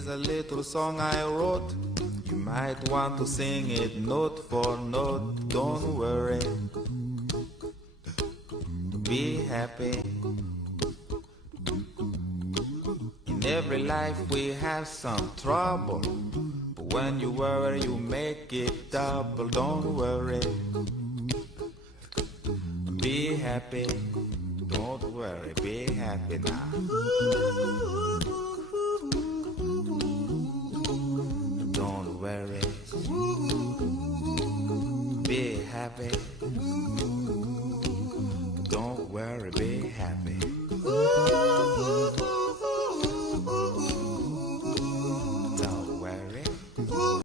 is a little song I wrote. You might want to sing it note for note. Don't worry, be happy. In every life we have some trouble, but when you worry you make it double. Don't worry, be happy. Don't worry, be happy now. Don't worry, be happy. Don't worry, be happy.